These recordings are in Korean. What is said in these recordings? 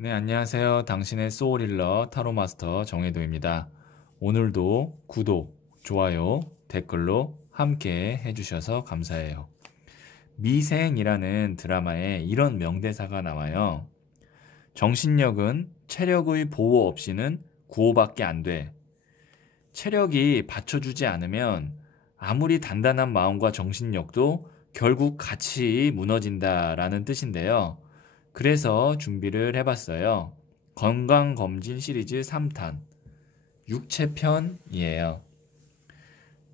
네, 안녕하세요. 당신의 소울힐러 타로마스터 정혜도입니다. 오늘도 구독, 좋아요, 댓글로 함께 해주셔서 감사해요. 미생이라는 드라마에 이런 명대사가 나와요. 정신력은 체력의 보호 없이는 구호밖에 안 돼. 체력이 받쳐주지 않으면 아무리 단단한 마음과 정신력도 결국 같이 무너진다라는 뜻인데요. 그래서 준비를 해봤어요. 건강검진 시리즈 3탄, 육체편이에요.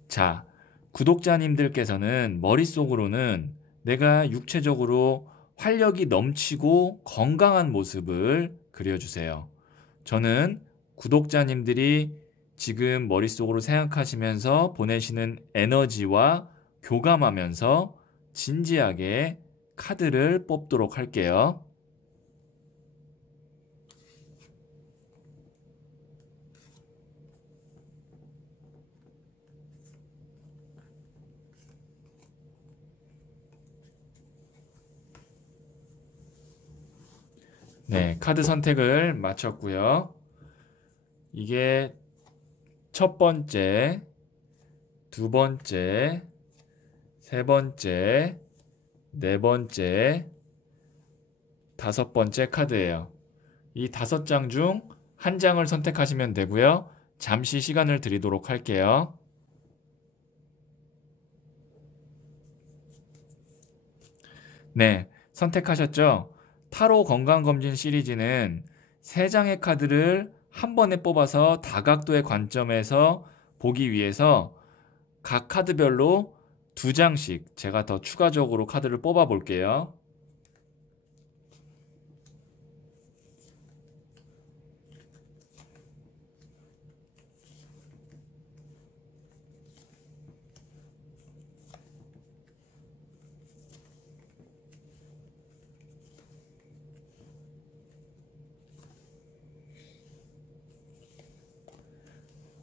자, 구독자님들께서는 머릿속으로는 내가 육체적으로 활력이 넘치고 건강한 모습을 그려주세요. 저는 구독자님들이 지금 머릿속으로 생각하시면서 보내시는 에너지와 교감하면서 진지하게 카드를 뽑도록 할게요. 네, 카드 선택을 마쳤고요. 이게 첫 번째, 두 번째, 세 번째, 네 번째, 다섯 번째 카드예요. 이 다섯 장 중 한 장을 선택하시면 되고요. 잠시 시간을 드리도록 할게요. 네, 선택하셨죠? 타로 건강검진 시리즈는 세장의 카드를 한 번에 뽑아서 다각도의 관점에서 보기 위해서 각 카드별로 두 장씩 제가 더 추가적으로 카드를 뽑아 볼게요.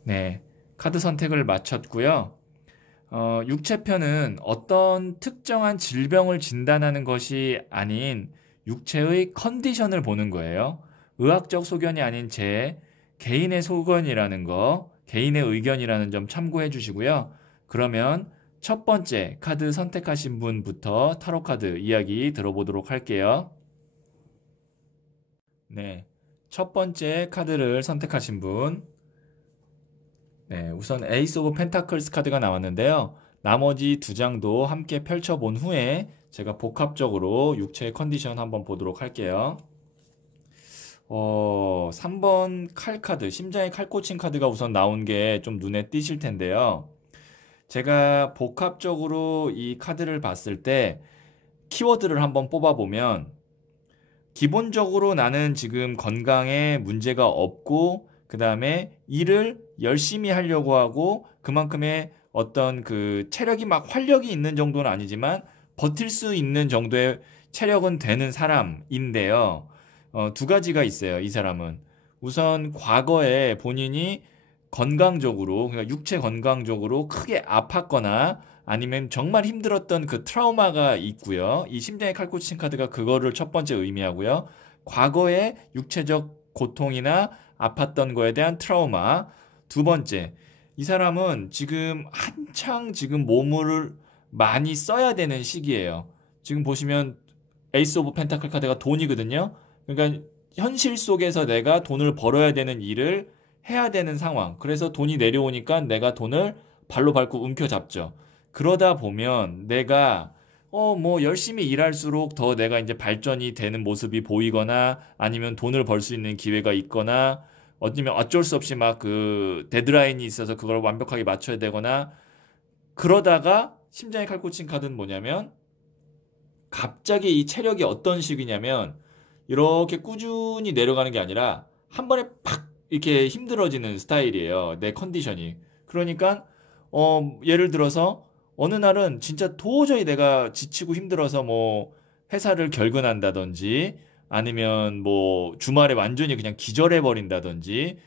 네, 카드 선택을 마쳤고요. 육체편은 어떤 특정한 질병을 진단하는 것이 아닌 육체의 컨디션을 보는 거예요. 의학적 소견이 아닌 제 개인의 소견이라는 거, 개인의 의견이라는 점 참고해 주시고요. 그러면 첫 번째 카드 선택하신 분부터 타로 카드 이야기 들어보도록 할게요. 네, 첫 번째 카드를 선택하신 분. 네, 우선 에이스 오브 펜타클스 카드가 나왔는데요. 나머지 두 장도 함께 펼쳐본 후에 제가 복합적으로 육체의 컨디션 한번 보도록 할게요. 3번 칼 카드, 심장에 칼 꽂힌 카드가 우선 나온 게 좀 눈에 띄실 텐데요. 제가 복합적으로 이 카드를 봤을 때 키워드를 한번 뽑아보면 기본적으로 나는 지금 건강에 문제가 없고 그 다음에 일을 열심히 하려고 하고 그만큼의 어떤 그 체력이 막 활력이 있는 정도는 아니지만 버틸 수 있는 정도의 체력은 되는 사람인데요. 두 가지가 있어요. 이 사람은 우선 과거에 본인이 건강적으로 그러니까 육체 건강적으로 크게 아팠거나 아니면 정말 힘들었던 그 트라우마가 있고요. 이 심장의 칼꽂힌 카드가 그거를 첫 번째 의미하고요. 과거의 육체적 고통이나 아팠던 거에 대한 트라우마. 두 번째, 이 사람은 지금 한창 지금 몸을 많이 써야 되는 시기예요. 지금 보시면 에이스 오브 펜타클 카드가 돈이거든요. 그러니까 현실 속에서 내가 돈을 벌어야 되는 일을 해야 되는 상황. 그래서 돈이 내려오니까 내가 돈을 발로 밟고 움켜잡죠. 그러다 보면 내가 뭐 열심히 일할수록 더 내가 이제 발전이 되는 모습이 보이거나 아니면 돈을 벌 수 있는 기회가 있거나 아니면 어쩔 수 없이 막 그 데드라인이 있어서 그걸 완벽하게 맞춰야 되거나 그러다가 심장에 칼 꽂힌 카드는 뭐냐면 갑자기 이 체력이 어떤 식이냐면 이렇게 꾸준히 내려가는 게 아니라 한 번에 팍 이렇게 힘들어지는 스타일이에요. 내 컨디션이. 그러니까 예를 들어서 어느 날은 진짜 도저히 내가 지치고 힘들어서 뭐 회사를 결근한다든지 아니면 뭐 주말에 완전히 그냥 기절해 버린다든지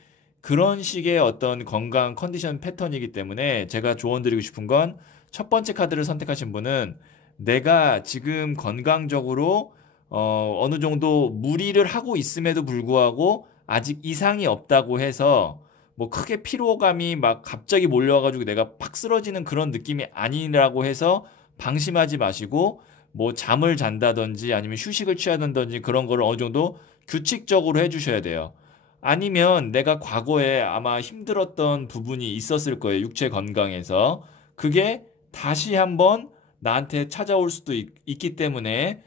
그런 식의 어떤 건강 컨디션 패턴이기 때문에 제가 조언드리고 싶은 건 첫 번째 카드를 선택하신 분은 내가 지금 건강적으로 어느 정도 무리를 하고 있음에도 불구하고 아직 이상이 없다고 해서 뭐 크게 피로감이 막 갑자기 몰려와가지고 내가 팍 쓰러지는 그런 느낌이 아니라고 해서 방심하지 마시고 뭐 잠을 잔다든지 아니면 휴식을 취하든지 그런 거를 어느 정도 규칙적으로 해주셔야 돼요. 아니면 내가 과거에 아마 힘들었던 부분이 있었을 거예요. 육체 건강에서. 그게 다시 한번 나한테 찾아올 수도 있기 때문에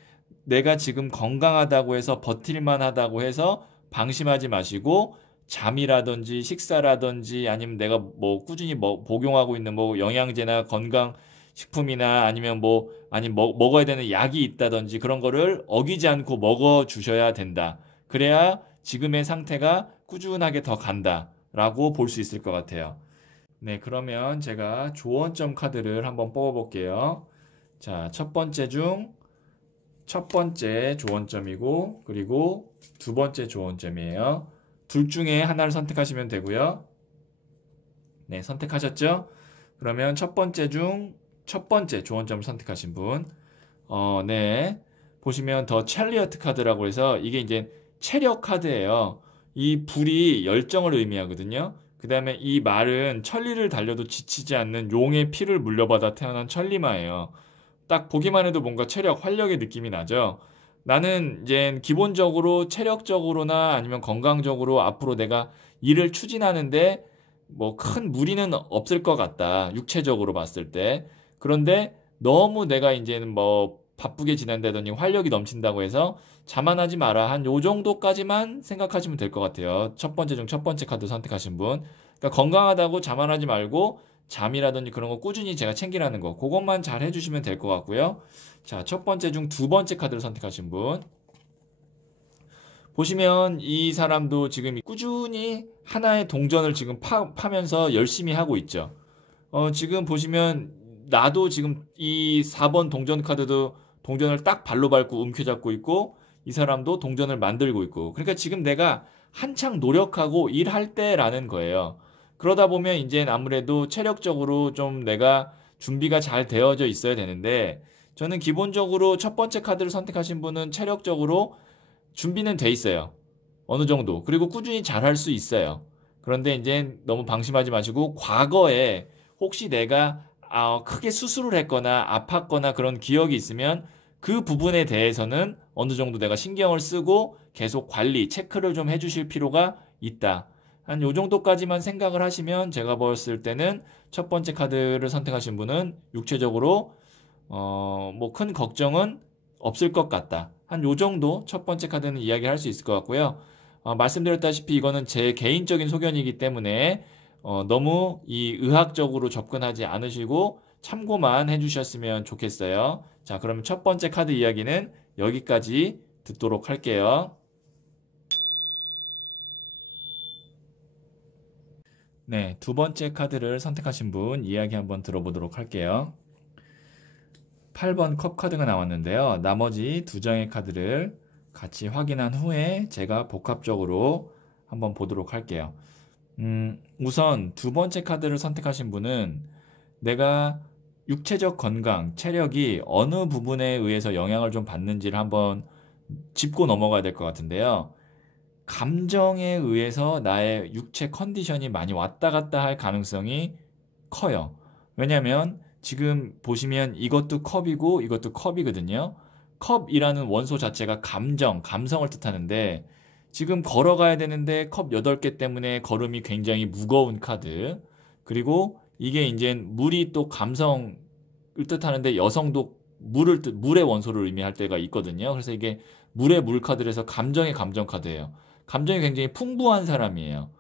내가 지금 건강하다고 해서 버틸만 하다고 해서 방심하지 마시고 잠이라든지 식사라든지 아니면 내가 뭐 꾸준히 복용하고 있는 뭐 영양제나 건강 식품이나 아니면 뭐 아니 먹어야 되는 약이 있다든지 그런 거를 어기지 않고 먹어 주셔야 된다. 그래야 지금의 상태가 꾸준하게 더 간다라고 볼 수 있을 것 같아요. 네, 그러면 제가 조언점 카드를 한번 뽑아 볼게요. 자, 첫 번째 조언점이고, 그리고 두 번째 조언점이에요. 둘 중에 하나를 선택하시면 되고요. 네, 선택하셨죠? 그러면 첫 번째 조언점을 선택하신 분. 네. 보시면 더 찰리어트 카드라고 해서 이게 이제 체력 카드예요. 이 불이 열정을 의미하거든요. 그 다음에 이 말은 천리를 달려도 지치지 않는 용의 피를 물려받아 태어난 천리마예요. 딱 보기만 해도 뭔가 체력, 활력의 느낌이 나죠. 나는 이제 기본적으로 체력적으로나 아니면 건강적으로 앞으로 내가 일을 추진하는데 뭐 큰 무리는 없을 것 같다. 육체적으로 봤을 때. 그런데 너무 내가 이제는 뭐 바쁘게 지낸다더니 활력이 넘친다고 해서 자만하지 마라. 한 요 정도까지만 생각하시면 될 것 같아요. 첫 번째 중 첫 번째 카드 선택하신 분. 그러니까 건강하다고 자만하지 말고 잠이라든지 그런 거 꾸준히 제가 챙기라는 거. 그것만 잘 해주시면 될 것 같고요. 자, 첫 번째 중 두 번째 카드를 선택하신 분. 보시면 이 사람도 지금 꾸준히 하나의 동전을 지금 파면서 열심히 하고 있죠. 지금 보시면 나도 지금 이 4번 동전 카드도 동전을 딱 발로 밟고 움켜잡고 있고 이 사람도 동전을 만들고 있고 그러니까 지금 내가 한창 노력하고 일할 때라는 거예요. 그러다 보면 이제 아무래도 체력적으로 좀 내가 준비가 잘 되어져 있어야 되는데 저는 기본적으로 첫 번째 카드를 선택하신 분은 체력적으로 준비는 돼 있어요. 어느 정도. 그리고 꾸준히 잘할 수 있어요. 그런데 이제 너무 방심하지 마시고 과거에 혹시 내가 크게 수술을 했거나 아팠거나 그런 기억이 있으면 그 부분에 대해서는 어느 정도 내가 신경을 쓰고 계속 관리, 체크를 좀 해주실 필요가 있다. 한 요 정도까지만 생각을 하시면 제가 봤을 때는 첫 번째 카드를 선택하신 분은 육체적으로 뭐 큰 걱정은 없을 것 같다. 한 요 정도 첫 번째 카드는 이야기할 수 있을 것 같고요. 말씀드렸다시피 이거는 제 개인적인 소견이기 때문에 너무 이 의학적으로 접근하지 않으시고 참고만 해주셨으면 좋겠어요. 자, 그러면 첫 번째 카드 이야기는 여기까지 듣도록 할게요. 네, 두 번째 카드를 선택하신 분 이야기 한번 들어보도록 할게요. 8번 컵 카드가 나왔는데요. 나머지 두 장의 카드를 같이 확인한 후에 제가 복합적으로 한번 보도록 할게요. 우선 두 번째 카드를 선택하신 분은 내가 육체적 건강, 체력이 어느 부분에 의해서 영향을 좀 받는지를 한번 짚고 넘어가야 될 것 같은데요. 감정에 의해서 나의 육체 컨디션이 많이 왔다 갔다 할 가능성이 커요. 왜냐면 지금 보시면 이것도 컵이고 이것도 컵이거든요. 컵이라는 원소 자체가 감정, 감성을 뜻하는데 지금 걸어가야 되는데 컵 8개 때문에 걸음이 굉장히 무거운 카드. 그리고 이게 이제 물이 또 감성을 뜻하는데 여성도 물의 원소를 의미할 때가 있거든요. 그래서 이게 물의 물 카드라서 감정의 감정 카드예요. 감정이 굉장히 풍부한 사람이에요.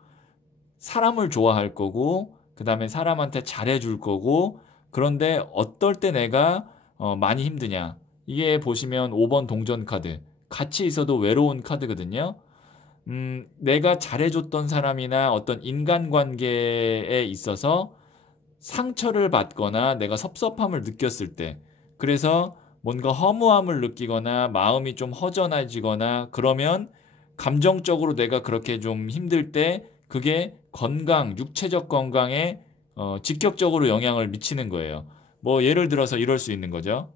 사람을 좋아할 거고, 그 다음에 사람한테 잘해줄 거고, 그런데 어떨 때 내가 많이 힘드냐. 이게 보시면 5번 동전 카드. 같이 있어도 외로운 카드거든요. 내가 잘해줬던 사람이나 어떤 인간관계에 있어서 상처를 받거나 내가 섭섭함을 느꼈을 때, 그래서 뭔가 허무함을 느끼거나 마음이 좀 허전해지거나 그러면 감정적으로 내가 그렇게 좀 힘들 때 그게 건강, 육체적 건강에 직접적으로 영향을 미치는 거예요. 뭐 예를 들어서 이럴 수 있는 거죠.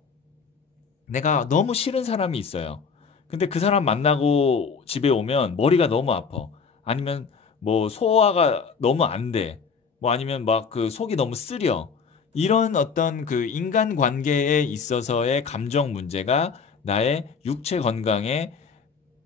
내가 너무 싫은 사람이 있어요. 근데 그 사람 만나고 집에 오면 머리가 너무 아파. 아니면 뭐 소화가 너무 안 돼. 뭐 아니면 막 그 속이 너무 쓰려. 이런 어떤 그 인간 관계에 있어서의 감정 문제가 나의 육체 건강에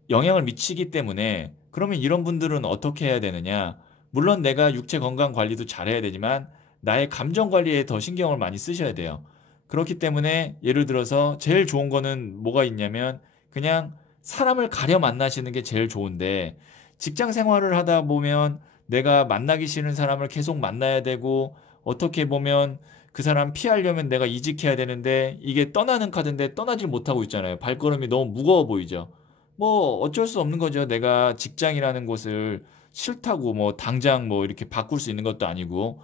영향을 미치기 때문에 그러면 이런 분들은 어떻게 해야 되느냐? 물론 내가 육체 건강 관리도 잘해야 되지만 나의 감정 관리에 더 신경을 많이 쓰셔야 돼요. 그렇기 때문에 예를 들어서 제일 좋은 거는 뭐가 있냐면 그냥 사람을 가려 만나시는 게 제일 좋은데 직장 생활을 하다 보면 내가 만나기 싫은 사람을 계속 만나야 되고 어떻게 보면 그 사람 피하려면 내가 이직해야 되는데 이게 떠나는 카드인데 떠나질 못하고 있잖아요. 발걸음이 너무 무거워 보이죠. 뭐 어쩔 수 없는 거죠. 내가 직장이라는 곳을 싫다고 뭐 당장 뭐 이렇게 바꿀 수 있는 것도 아니고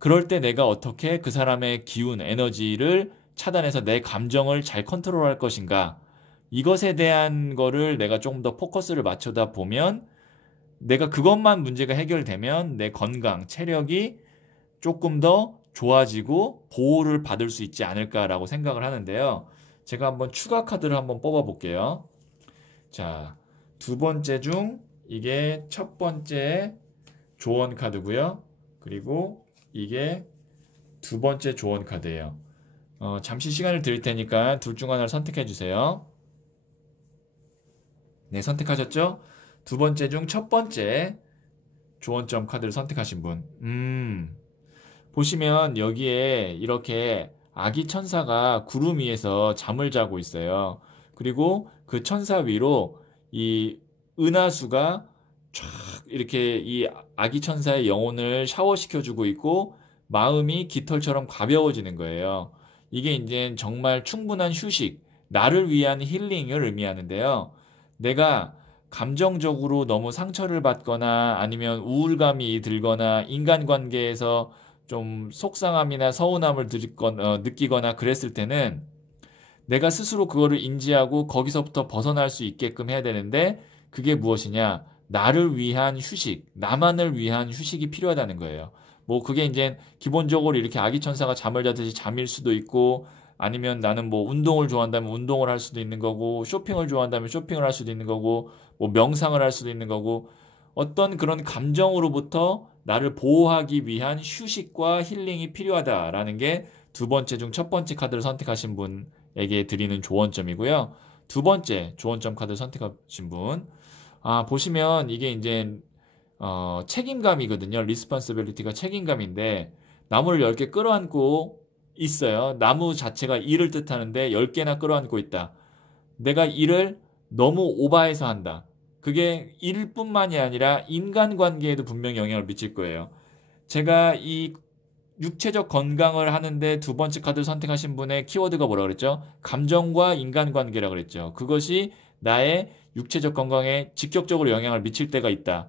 그럴 때 내가 어떻게 그 사람의 기운, 에너지를 차단해서 내 감정을 잘 컨트롤할 것인가? 이것에 대한 거를 내가 조금 더 포커스를 맞춰다 보면 내가 그것만 문제가 해결되면 내 건강, 체력이 조금 더 좋아지고 보호를 받을 수 있지 않을까라고 생각을 하는데요. 제가 한번 추가 카드를 한번 뽑아 볼게요. 자, 두 번째 중 이게 첫 번째 조언 카드고요. 그리고 이게 두 번째 조언 카드예요. 잠시 시간을 드릴 테니까 둘 중 하나를 선택해 주세요. 네, 선택하셨죠? 두 번째 중 첫 번째 조언점 카드를 선택하신 분. 보시면 여기에 이렇게 아기 천사가 구름 위에서 잠을 자고 있어요. 그리고 그 천사 위로 이 은하수가 쫙 이렇게 이 아기 천사의 영혼을 샤워시켜주고 있고 마음이 깃털처럼 가벼워지는 거예요. 이게 이제 정말 충분한 휴식, 나를 위한 힐링을 의미하는데요. 내가 감정적으로 너무 상처를 받거나 아니면 우울감이 들거나 인간관계에서 좀 속상함이나 서운함을 느끼거나 그랬을 때는 내가 스스로 그거를 인지하고 거기서부터 벗어날 수 있게끔 해야 되는데 그게 무엇이냐? 나를 위한 휴식, 나만을 위한 휴식이 필요하다는 거예요. 뭐 그게 이제 기본적으로 이렇게 아기 천사가 잠을 자듯이 잠일 수도 있고 아니면 나는 뭐 운동을 좋아한다면 운동을 할 수도 있는 거고 쇼핑을 좋아한다면 쇼핑을 할 수도 있는 거고 뭐 명상을 할 수도 있는 거고 어떤 그런 감정으로부터 나를 보호하기 위한 휴식과 힐링이 필요하다라는 게 두 번째 중 첫 번째 카드를 선택하신 분에게 드리는 조언점이고요. 두 번째 조언점 카드를 선택하신 분. 보시면 이게 이제 책임감이거든요. 리스폰시빌리티가 책임감인데 나무를 10개 끌어안고 있어요. 나무 자체가 일을 뜻하는데 10개나 끌어안고 있다. 내가 일을 너무 오버해서 한다. 그게 일뿐만이 아니라 인간관계에도 분명히 영향을 미칠 거예요. 제가 이 육체적 건강을 하는데 두 번째 카드를 선택하신 분의 키워드가 뭐라고 그랬죠? 감정과 인간관계라고 그랬죠. 그것이 나의 육체적 건강에 직접적으로 영향을 미칠 때가 있다.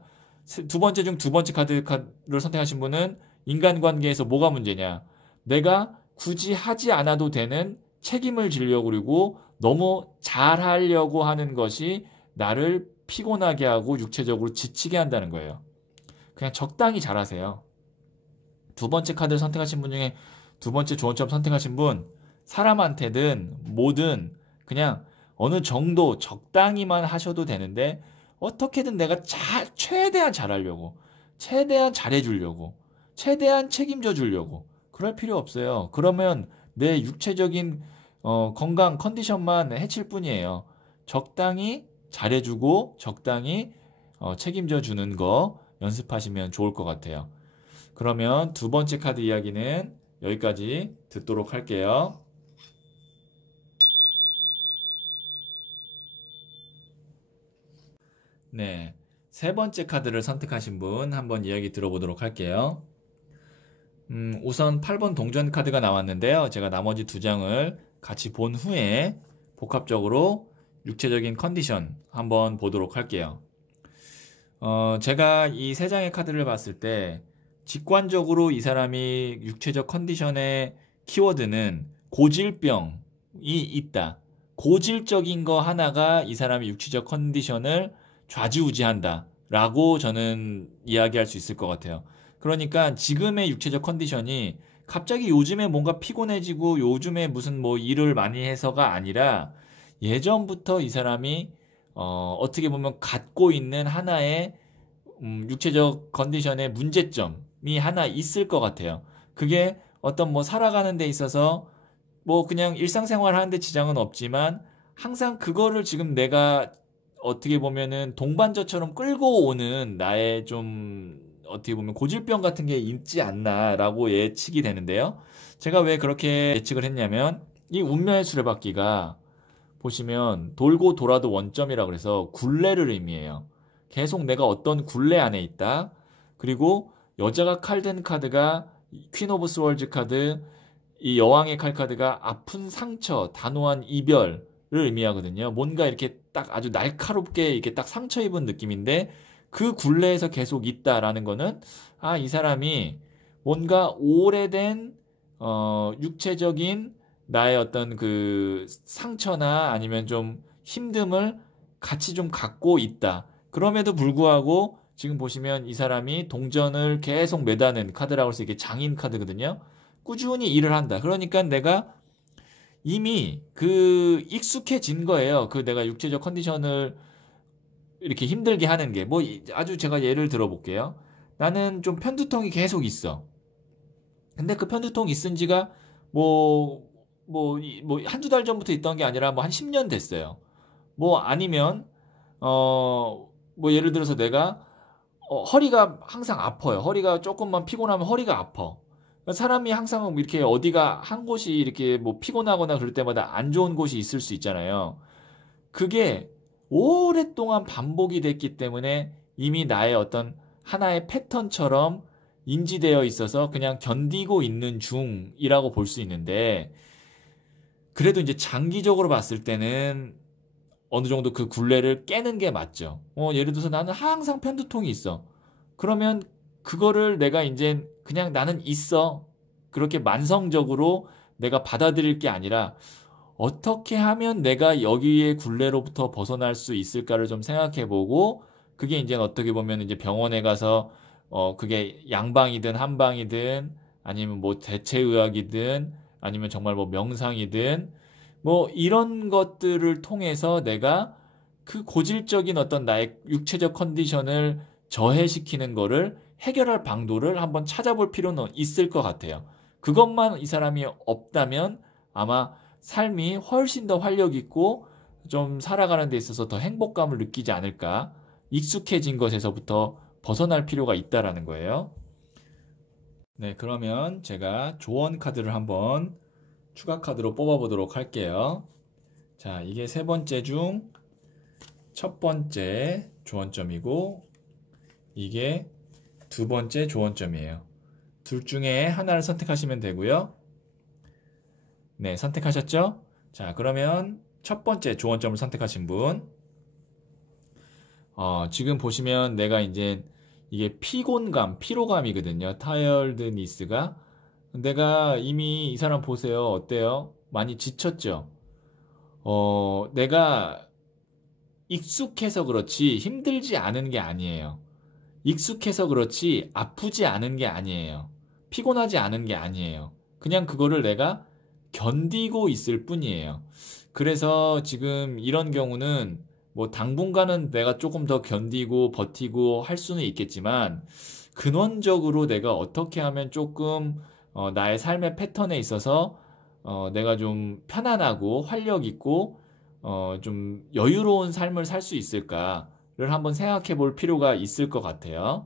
두 번째 중 두 번째 카드를 선택하신 분은 인간관계에서 뭐가 문제냐? 내가 굳이 하지 않아도 되는 책임을 지려고 그러고 너무 잘하려고 하는 것이 나를 피곤하게 하고 육체적으로 지치게 한다는 거예요. 그냥 적당히 잘하세요. 두 번째 카드를 선택하신 분 중에 두 번째 조언점 선택하신 분, 사람한테든 뭐든 그냥 어느 정도 적당히만 하셔도 되는데 어떻게든 내가 최대한 잘하려고, 최대한 잘해주려고, 최대한 책임져 주려고 그럴 필요 없어요. 그러면 내 육체적인 건강 컨디션만 해칠 뿐이에요. 적당히 잘해주고 적당히 책임져 주는 거 연습하시면 좋을 것 같아요. 그러면 두 번째 카드 이야기는 여기까지 듣도록 할게요. 네. 세 번째 카드를 선택하신 분 한번 이야기 들어보도록 할게요. 우선 8번 동전 카드가 나왔는데요. 제가 나머지 두 장을 같이 본 후에 복합적으로 육체적인 컨디션 한번 보도록 할게요. 제가 이 세 장의 카드를 봤을 때 직관적으로 이 사람이 육체적 컨디션의 키워드는 고질병이 있다. 고질적인 거 하나가 이 사람의 육체적 컨디션을 좌지우지한다. 라고 저는 이야기할 수 있을 것 같아요. 그러니까 지금의 육체적 컨디션이 갑자기 요즘에 뭔가 피곤해지고 요즘에 무슨 뭐 일을 많이 해서가 아니라 예전부터 이 사람이 어떻게 보면 갖고 있는 하나의 육체적 컨디션의 문제점이 하나 있을 것 같아요. 그게 어떤 뭐 살아가는 데 있어서 뭐 그냥 일상생활 하는데 지장은 없지만 항상 그거를 지금 내가 어떻게 보면은 동반자처럼 끌고 오는 나의 좀 어떻게 보면 고질병 같은 게 있지 않나라고 예측이 되는데요. 제가 왜 그렇게 예측을 했냐면 이 운명의 수레바퀴가 보시면 돌고 돌아도 원점이라 그래서 굴레를 의미해요. 계속 내가 어떤 굴레 안에 있다. 그리고 여자가 칼 든 카드가 퀸 오브 스월즈 카드, 이 여왕의 칼 카드가 아픈 상처, 단호한 이별을 의미하거든요. 뭔가 이렇게 딱 아주 날카롭게 이렇게 딱 상처 입은 느낌인데 그 굴레에서 계속 있다라는 거는 이 사람이 뭔가 오래된 육체적인 나의 어떤 그 상처나 아니면 좀 힘듦을 같이 좀 갖고 있다. 그럼에도 불구하고 지금 보시면 이 사람이 동전을 계속 매다는 카드라고 해서 이게 장인 카드거든요. 꾸준히 일을 한다. 그러니까 내가 이미 그 익숙해진 거예요. 그 내가 육체적 컨디션을 이렇게 힘들게 하는 게. 뭐 아주 제가 예를 들어 볼게요. 나는 좀 편두통이 계속 있어. 근데 그 편두통 있은 지가 한두 달 전부터 있던 게 아니라 뭐 한 10년 됐어요. 뭐 아니면, 뭐 예를 들어서 내가, 허리가 항상 아파요. 허리가 조금만 피곤하면 허리가 아파. 사람이 항상 이렇게 어디가 한 곳이 이렇게 뭐 피곤하거나 그럴 때마다 안 좋은 곳이 있을 수 있잖아요. 그게 오랫동안 반복이 됐기 때문에 이미 나의 어떤 하나의 패턴처럼 인지되어 있어서 그냥 견디고 있는 중이라고 볼 수 있는데, 그래도 이제 장기적으로 봤을 때는 어느 정도 그 굴레를 깨는 게 맞죠. 예를 들어서 나는 항상 편두통이 있어. 그러면 그거를 내가 이제 그냥 나는 있어. 그렇게 만성적으로 내가 받아들일 게 아니라 어떻게 하면 내가 여기의 굴레로부터 벗어날 수 있을까를 좀 생각해 보고 그게 이제 어떻게 보면 이제 병원에 가서 그게 양방이든 한방이든 아니면 뭐 대체의학이든 아니면 정말 뭐 명상이든 뭐 이런 것들을 통해서 내가 그 고질적인 어떤 나의 육체적 컨디션을 저해시키는 거를 해결할 방도를 한번 찾아볼 필요는 있을 것 같아요. 그것만 이 사람이 없다면 아마 삶이 훨씬 더 활력 있고 좀 살아가는 데 있어서 더 행복감을 느끼지 않을까. 익숙해진 것에서부터 벗어날 필요가 있다라는 거예요. 네, 그러면 제가 조언 카드를 한번 추가 카드로 뽑아보도록 할게요. 자, 이게 세 번째 중 첫 번째 조언점이고, 이게 두 번째 조언점이에요. 둘 중에 하나를 선택하시면 되고요. 네, 선택하셨죠? 자, 그러면 첫 번째 조언점을 선택하신 분, 지금 보시면 내가 이제 이게 피로감이거든요. 타이어드니스가. 내가 이미 이 사람 보세요. 어때요? 많이 지쳤죠? 내가 익숙해서 그렇지 힘들지 않은 게 아니에요. 익숙해서 그렇지 아프지 않은 게 아니에요. 피곤하지 않은 게 아니에요. 그냥 그거를 내가 견디고 있을 뿐이에요. 그래서 지금 이런 경우는 뭐 당분간은 내가 조금 더 견디고 버티고 할 수는 있겠지만 근원적으로 내가 어떻게 하면 조금 나의 삶의 패턴에 있어서 내가 좀 편안하고 활력 있고 좀 여유로운 삶을 살 수 있을까를 한번 생각해 볼 필요가 있을 것 같아요.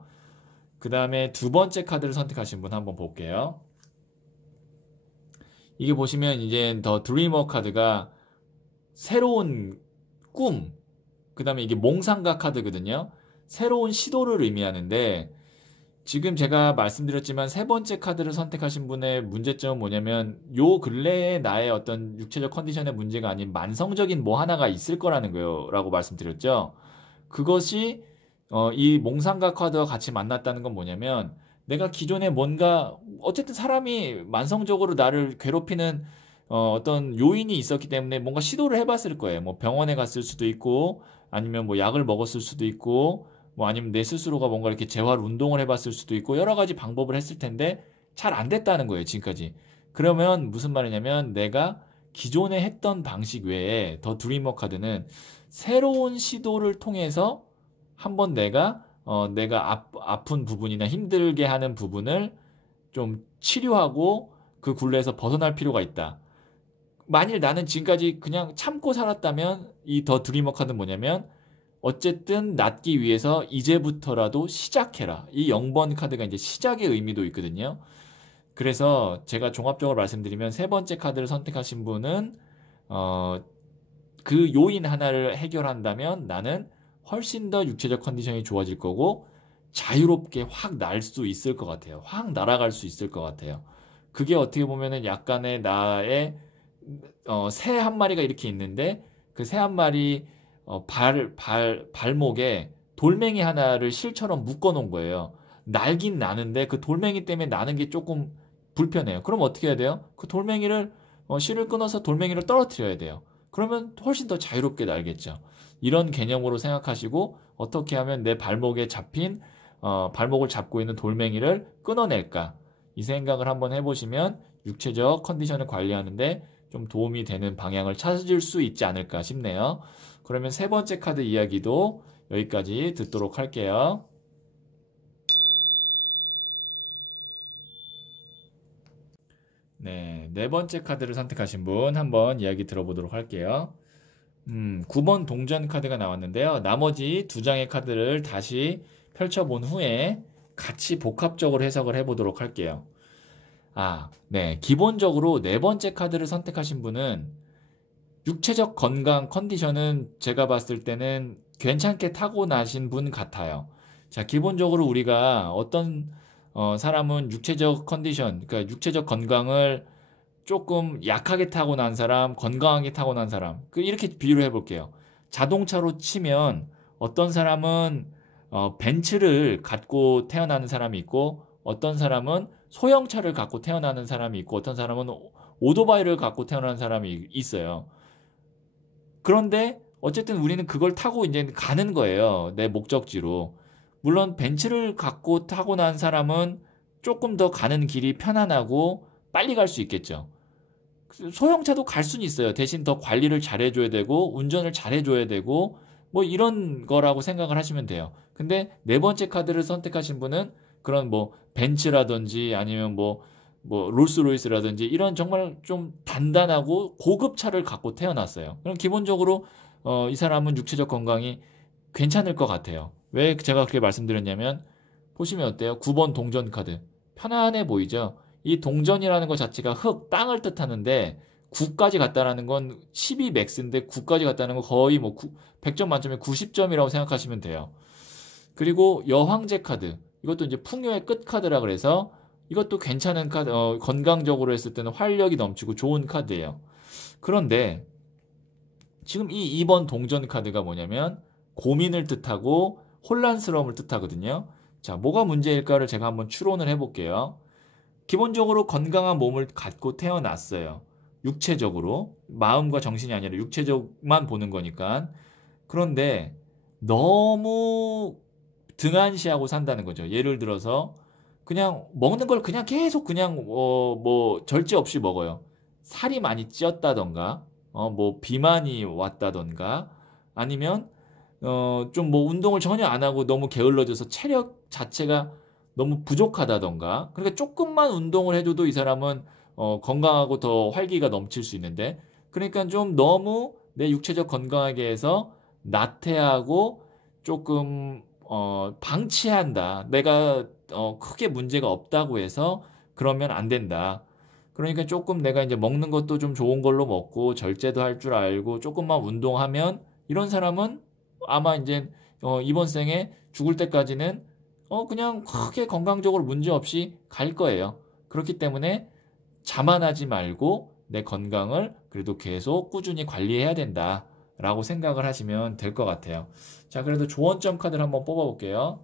그 다음에 두 번째 카드를 선택하신 분 한번 볼게요. 이게 보시면 이제 더 드리머 카드가 새로운 꿈, 그 다음에 이게 몽상가 카드거든요. 새로운 시도를 의미하는데 지금 제가 말씀드렸지만 세 번째 카드를 선택하신 분의 문제점은 뭐냐면 요 근래에 나의 어떤 육체적 컨디션의 문제가 아닌 만성적인 뭐 하나가 있을 거라는 거예요 라고 말씀드렸죠. 그것이 이 몽상가 카드와 같이 만났다는 건 뭐냐면 내가 기존에 뭔가 어쨌든 사람이 만성적으로 나를 괴롭히는 어떤 요인이 있었기 때문에 뭔가 시도를 해봤을 거예요. 뭐 병원에 갔을 수도 있고 아니면 뭐 약을 먹었을 수도 있고 뭐 아니면 내 스스로가 뭔가 이렇게 재활 운동을 해봤을 수도 있고 여러 가지 방법을 했을 텐데 잘 안 됐다는 거예요, 지금까지. 그러면 무슨 말이냐면 내가 기존에 했던 방식 외에 더 드리머 카드는 새로운 시도를 통해서 한번 내가 아픈 부분이나 힘들게 하는 부분을 좀 치료하고 그 굴레에서 벗어날 필요가 있다. 만일 나는 지금까지 그냥 참고 살았다면 이 더 드리머 카드는 뭐냐면 어쨌든 낫기 위해서 이제부터라도 시작해라. 이 0번 카드가 이제 시작의 의미도 있거든요. 그래서 제가 종합적으로 말씀드리면 세 번째 카드를 선택하신 분은 그 요인 하나를 해결한다면 나는 훨씬 더 육체적 컨디션이 좋아질 거고 자유롭게 확 날 수 있을 것 같아요. 확 날아갈 수 있을 것 같아요. 그게 어떻게 보면은 약간의 나의 새 한 마리가 이렇게 있는데 그 새 한 마리 발목에 돌멩이 하나를 실처럼 묶어 놓은 거예요. 날긴 나는데 그 돌멩이 때문에 나는 게 조금 불편해요. 그럼 어떻게 해야 돼요? 그 돌멩이를 실을 끊어서 돌멩이를 떨어뜨려야 돼요. 그러면 훨씬 더 자유롭게 날겠죠. 이런 개념으로 생각하시고 어떻게 하면 내 발목에 잡힌 발목을 잡고 있는 돌멩이를 끊어낼까? 이 생각을 한번 해보시면 육체적 컨디션을 관리하는데 좀 도움이 되는 방향을 찾을 수 있지 않을까 싶네요. 그러면 세 번째 카드 이야기도 여기까지 듣도록 할게요. 네, 네 번째 카드를 선택하신 분 한번 이야기 들어보도록 할게요. 9번 동전 카드가 나왔는데요. 나머지 두 장의 카드를 다시 펼쳐본 후에 같이 복합적으로 해석을 해보도록 할게요. 네. 기본적으로 네 번째 카드를 선택하신 분은 육체적 건강 컨디션은 제가 봤을 때는 괜찮게 타고나신 분 같아요. 자, 기본적으로 우리가 어떤 사람은 육체적 컨디션, 그러니까 육체적 건강을 조금 약하게 타고난 사람, 건강하게 타고난 사람, 이렇게 비유를 해볼게요. 자동차로 치면 어떤 사람은 벤츠를 갖고 태어나는 사람이 있고, 어떤 사람은 소형차를 갖고 태어나는 사람이 있고, 어떤 사람은 오토바이를 갖고 태어나는 사람이 있어요. 그런데 어쨌든 우리는 그걸 타고 이제 가는 거예요. 내 목적지로. 물론 벤츠를 갖고 타고 난 사람은 조금 더 가는 길이 편안하고 빨리 갈 수 있겠죠. 소형차도 갈 수는 있어요. 대신 더 관리를 잘해줘야 되고 운전을 잘해줘야 되고 뭐 이런 거라고 생각을 하시면 돼요. 근데 네 번째 카드를 선택하신 분은 그런 뭐 벤츠라든지 아니면 뭐 롤스로이스라든지 이런 정말 좀 단단하고 고급 차를 갖고 태어났어요. 그럼 기본적으로 이 사람은 육체적 건강이 괜찮을 것 같아요. 왜 제가 그렇게 말씀드렸냐면 보시면 어때요? 9번 동전 카드. 편안해 보이죠? 이 동전이라는 것 자체가 땅을 뜻하는데 9까지 갔다라는 건 12 맥스인데 9까지 갔다는 건 거의 뭐 100점 만점에 90점이라고 생각하시면 돼요. 그리고 여황제 카드. 이것도 이제 풍요의 끝 카드라 그래서 이것도 괜찮은 카드, 건강적으로 했을 때는 활력이 넘치고 좋은 카드예요. 그런데 지금 이 2번 동전 카드가 뭐냐면 고민을 뜻하고 혼란스러움을 뜻하거든요. 자, 뭐가 문제일까를 제가 한번 추론을 해볼게요. 기본적으로 건강한 몸을 갖고 태어났어요. 육체적으로. 마음과 정신이 아니라 육체적만 보는 거니까. 그런데 너무 등한시하고 산다는 거죠. 예를 들어서 그냥 먹는 걸 그냥 계속 그냥 뭐 절제 없이 먹어요. 살이 많이 찌었다던가 뭐 비만이 왔다던가 아니면 좀 뭐 운동을 전혀 안 하고 너무 게을러져서 체력 자체가 너무 부족하다던가 그러니까 조금만 운동을 해줘도 이 사람은 건강하고 더 활기가 넘칠 수 있는데 그러니까 좀 너무 내 육체적 건강하게 해서 나태하고 조금 방치한다. 내가 크게 문제가 없다고 해서 그러면 안 된다. 그러니까 조금 내가 이제 먹는 것도 좀 좋은 걸로 먹고 절제도 할 줄 알고 조금만 운동하면 이런 사람은 아마 이제 이번 생에 죽을 때까지는 그냥 크게 건강적으로 문제 없이 갈 거예요. 그렇기 때문에 자만하지 말고 내 건강을 그래도 계속 꾸준히 관리해야 된다. 라고 생각을 하시면 될 것 같아요. 자, 그래도 조언점 카드를 한번 뽑아볼게요.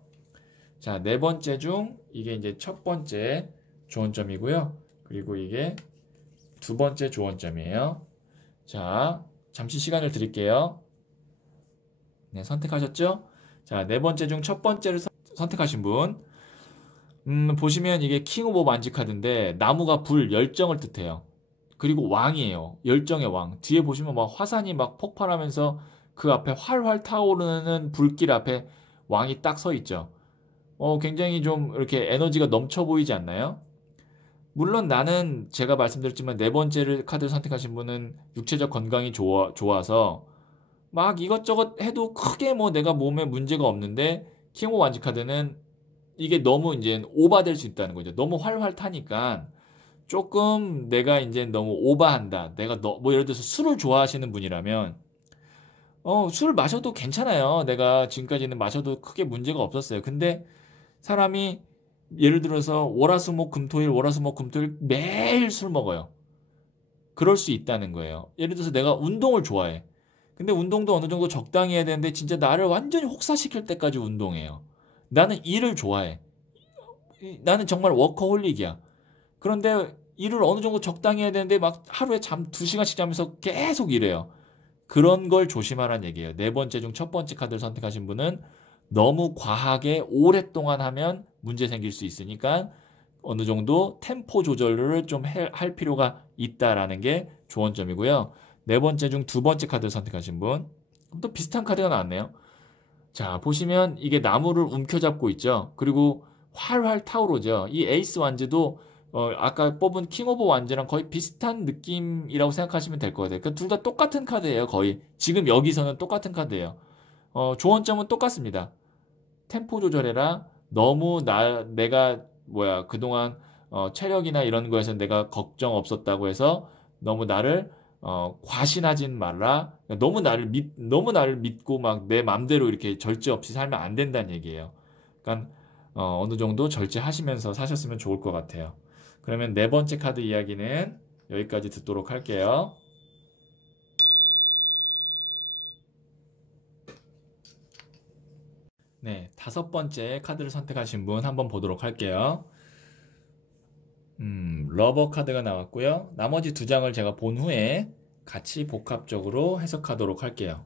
자, 네 번째 중 이게 이제 첫 번째 조언점이고요. 그리고 이게 두 번째 조언점이에요. 자, 잠시 시간을 드릴게요. 네, 선택하셨죠? 자, 네 번째 중 첫 번째를 선택하신 분. 보시면 이게 킹 오브 만지 카드인데 나무가 불, 열정을 뜻해요. 그리고 왕이에요. 열정의 왕. 뒤에 보시면 막 화산이 막 폭발하면서 그 앞에 활활 타오르는 불길 앞에 왕이 딱 서 있죠. 굉장히 좀 이렇게 에너지가 넘쳐 보이지 않나요? 물론 나는 제가 말씀드렸지만 네 번째를 카드를 선택하신 분은 육체적 건강이 좋아서 막 이것저것 해도 크게 뭐 내가 몸에 문제가 없는데 킹 오브 완즈 카드는 이게 너무 이제 오바될 수 있다는 거죠. 너무 활활 타니까 조금 내가 이제 너무 오바한다. 내가 뭐 예를 들어서 술을 좋아하시는 분이라면 술 마셔도 괜찮아요. 내가 지금까지는 마셔도 크게 문제가 없었어요. 근데 사람이 예를 들어서 월화수목금토일 매일 술 먹어요. 그럴 수 있다는 거예요. 예를 들어서 내가 운동을 좋아해. 근데 운동도 어느 정도 적당히 해야 되는데 진짜 나를 완전히 혹사시킬 때까지 운동해요. 나는 일을 좋아해. 나는 정말 워커홀릭이야. 그런데 일을 어느 정도 적당히 해야 되는데 막 하루에 2시간씩 자면서 계속 일해요. 그런 걸 조심하라는 얘기예요. 네 번째 중 첫 번째 카드를 선택하신 분은 너무 과하게 오랫동안 하면 문제 생길 수 있으니까 어느 정도 템포 조절을 좀 할 필요가 있다라는 게 조언점이고요. 네 번째 중 두 번째 카드를 선택하신 분, 또 비슷한 카드가 나왔네요. 자, 보시면 이게 나무를 움켜잡고 있죠. 그리고 활활 타오르죠. 이 에이스 완즈도 아까 뽑은 킹 오브 완즈랑 거의 비슷한 느낌이라고 생각하시면 될 것 같아요. 그러니까 둘 다 똑같은 카드예요, 거의. 지금 여기서는 똑같은 카드예요. 조언점은 똑같습니다. 템포 조절해라. 너무 내가 그동안 체력이나 이런 거에서 내가 걱정 없었다고 해서 너무 나를 과신하진 말라. 너무 나를 믿고 막 내 맘대로 이렇게 절제 없이 살면 안 된다는 얘기예요. 그러니까 어느 정도 절제하시면서 사셨으면 좋을 것 같아요. 그러면 네 번째 카드 이야기는 여기까지 듣도록 할게요. 네, 다섯 번째 카드를 선택하신 분 한번 보도록 할게요. 러버 카드가 나왔고요. 나머지 두 장을 제가 본 후에 같이 복합적으로 해석하도록 할게요.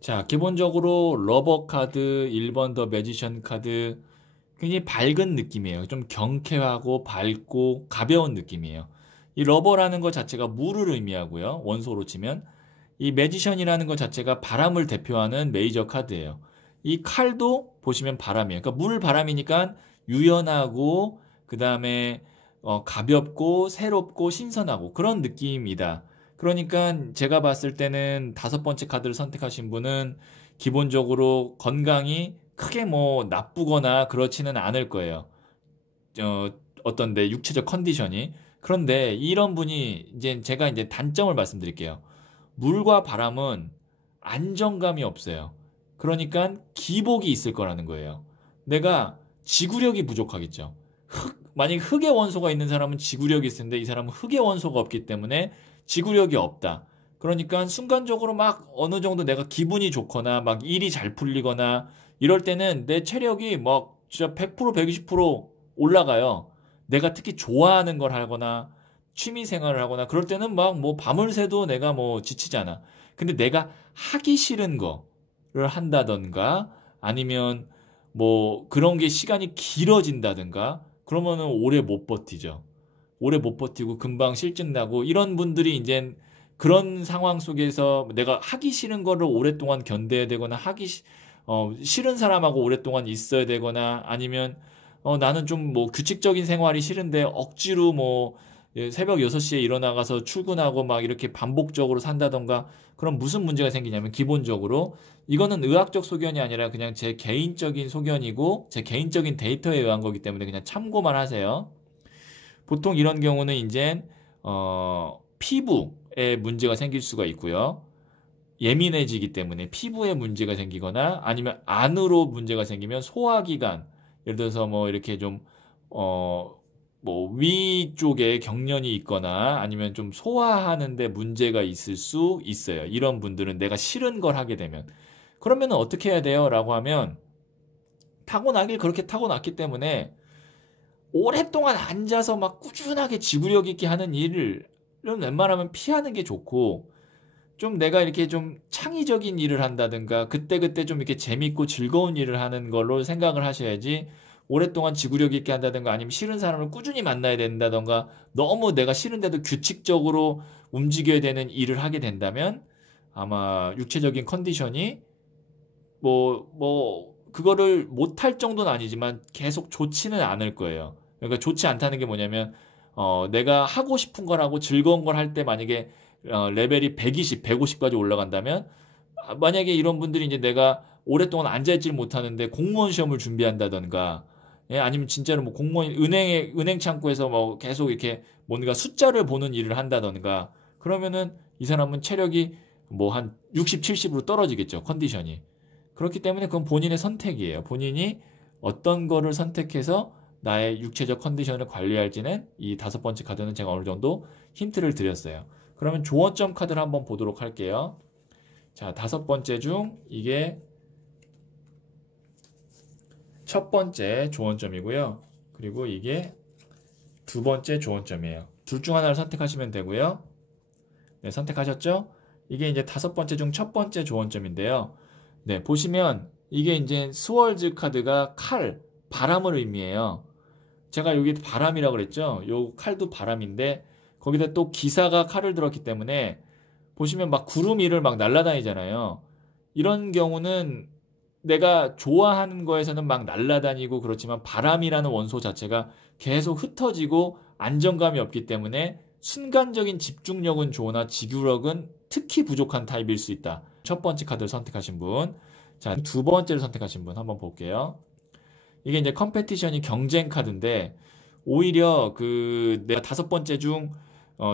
자, 기본적으로 러버 카드, 1번 더 매지션 카드 굉장히 밝은 느낌이에요. 좀 경쾌하고 밝고 가벼운 느낌이에요. 이 러버라는 것 자체가 물을 의미하고요. 원소로 치면 이 매지션이라는 것 자체가 바람을 대표하는 메이저 카드예요. 이 칼도 보시면 바람이에요. 그러니까 물 바람이니까 유연하고 그 다음에 가볍고 새롭고 신선하고 그런 느낌이다. 그러니까 제가 봤을 때는 다섯 번째 카드를 선택하신 분은 기본적으로 건강이 크게 뭐 나쁘거나 그렇지는 않을 거예요. 어떤 내 육체적 컨디션이. 그런데 이런 분이 이제 제가 이제 단점을 말씀드릴게요. 물과 바람은 안정감이 없어요. 그러니까 기복이 있을 거라는 거예요. 내가 지구력이 부족하겠죠. 만약 흙의 원소가 있는 사람은 지구력이 있을 텐데 이 사람은 흙의 원소가 없기 때문에 지구력이 없다. 그러니까 순간적으로 막 어느 정도 내가 기분이 좋거나 막 일이 잘 풀리거나 이럴 때는 내 체력이 막 진짜 100%, 120% 올라가요. 내가 특히 좋아하는 걸 하거나 취미 생활을 하거나 그럴 때는 막 뭐 밤을 새도 내가 뭐 지치지 않아. 근데 내가 하기 싫은 거를 한다던가 아니면 뭐 그런 게 시간이 길어진다든가 그러면은 오래 못 버티죠. 오래 못 버티고 금방 실증 나고 이런 분들이 이제 그런 상황 속에서 내가 하기 싫은 거를 오랫동안 견뎌야 되거나 싫은 사람하고 오랫동안 있어야 되거나 아니면 나는 좀 뭐 규칙적인 생활이 싫은데 억지로 뭐 새벽 6시에 일어나가서 출근하고 막 이렇게 반복적으로 산다던가 그럼 무슨 문제가 생기냐면 기본적으로 이거는 의학적 소견이 아니라 그냥 제 개인적인 소견이고 제 개인적인 데이터에 의한 거기 때문에 그냥 참고만 하세요. 보통 이런 경우는 이제 피부에 문제가 생길 수가 있고요. 예민해지기 때문에 피부에 문제가 생기거나 아니면 안으로 문제가 생기면 소화기관 예를 들어서 뭐 이렇게 좀 뭐 위쪽에 경련이 있거나 아니면 좀 소화하는데 문제가 있을 수 있어요. 이런 분들은 내가 싫은 걸 하게 되면 그러면 어떻게 해야 돼요? 라고 하면 타고나길 그렇게 타고났기 때문에 오랫동안 앉아서 막 꾸준하게 지구력 있게 하는 일을 웬만하면 피하는 게 좋고 좀 내가 이렇게 좀 창의적인 일을 한다든가 그때그때 좀 이렇게 재밌고 즐거운 일을 하는 걸로 생각을 하셔야지 오랫동안 지구력 있게 한다든가 아니면 싫은 사람을 꾸준히 만나야 된다든가 너무 내가 싫은데도 규칙적으로 움직여야 되는 일을 하게 된다면 아마 육체적인 컨디션이 그거를 못할 정도는 아니지만 계속 좋지는 않을 거예요. 그러니까 좋지 않다는 게 뭐냐면, 내가 하고 싶은 거라고 즐거운 걸 할 때 만약에, 레벨이 120, 150까지 올라간다면, 만약에 이런 분들이 이제 내가 오랫동안 앉아있질 못하는데 공무원 시험을 준비한다던가, 예, 아니면 진짜로 뭐 공무원, 은행 창구에서 뭐 계속 이렇게 뭔가 숫자를 보는 일을 한다던가, 그러면은 이 사람은 체력이 뭐 한 60, 70으로 떨어지겠죠, 컨디션이. 그렇기 때문에 그건 본인의 선택이에요. 본인이 어떤 거를 선택해서 나의 육체적 컨디션을 관리할지는 이 다섯 번째 카드는 제가 어느 정도 힌트를 드렸어요. 그러면 조언점 카드를 한번 보도록 할게요. 자, 다섯 번째 중 이게 첫 번째 조언점이고요. 그리고 이게 두 번째 조언점이에요. 둘 중 하나를 선택하시면 되고요. 네, 선택하셨죠? 이게 이제 다섯 번째 중 첫 번째 조언점인데요. 네, 보시면 이게 이제 스월즈 카드가 칼, 바람을 의미해요. 제가 여기 바람이라고 그랬죠? 요 칼도 바람인데 거기다 또 기사가 칼을 들었기 때문에 보시면 막 구름 위를 막 날아다니잖아요. 이런 경우는 내가 좋아하는 거에서는 막 날아다니고 그렇지만 바람이라는 원소 자체가 계속 흩어지고 안정감이 없기 때문에 순간적인 집중력은 좋으나 지구력은 특히 부족한 타입일 수 있다. 첫 번째 카드를 선택하신 분. 자, 두 번째를 선택하신 분 한번 볼게요. 이게 이제 컴페티션이 경쟁 카드인데 오히려 내가 다섯 번째 중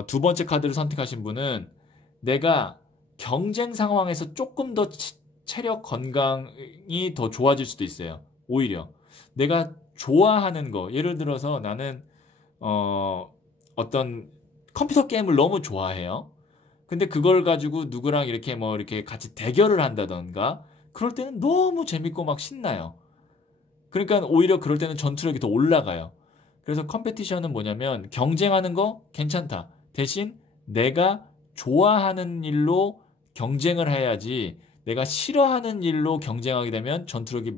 두 번째 카드를 선택하신 분은 내가 경쟁 상황에서 조금 더 체력 건강이 더 좋아질 수도 있어요. 오히려 내가 좋아하는 거 예를 들어서 나는 어떤 컴퓨터 게임을 너무 좋아해요. 근데 그걸 가지고 누구랑 이렇게 뭐 이렇게 같이 대결을 한다던가 그럴 때는 너무 재밌고 막 신나요. 그러니까 오히려 그럴 때는 전투력이 더 올라가요. 그래서 컴페티션은 뭐냐면 경쟁하는 거 괜찮다. 대신 내가 좋아하는 일로 경쟁을 해야지 내가 싫어하는 일로 경쟁하게 되면 전투력이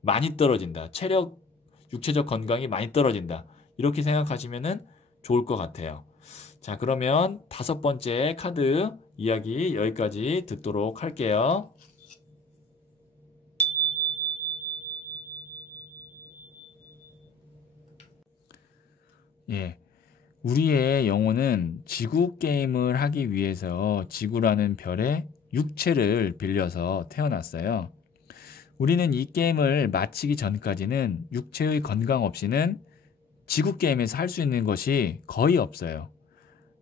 많이 떨어진다. 체력, 육체적 건강이 많이 떨어진다. 이렇게 생각하시면 좋을 것 같아요. 자, 그러면 다섯 번째 카드 이야기 여기까지 듣도록 할게요. 예. 우리의 영혼은 지구 게임을 하기 위해서 지구라는 별의 육체를 빌려서 태어났어요. 우리는 이 게임을 마치기 전까지는 육체의 건강 없이는 지구 게임에서 할 수 있는 것이 거의 없어요.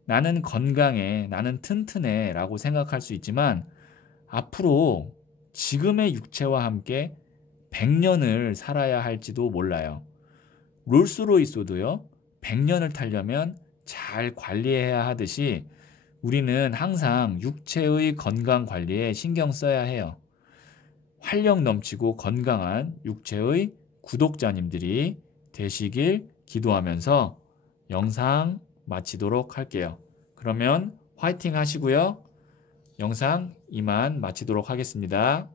나는 건강해, 나는 튼튼해 라고 생각할 수 있지만 앞으로 지금의 육체와 함께 100년을 살아야 할지도 몰라요. 롤스로이스도요, 100년을 타려면 잘 관리해야 하듯이 우리는 항상 육체의 건강 관리에 신경 써야 해요. 활력 넘치고 건강한 육체의 구독자님들이 되시길 기도하면서 영상 마치도록 할게요. 그러면 화이팅 하시고요. 영상 이만 마치도록 하겠습니다.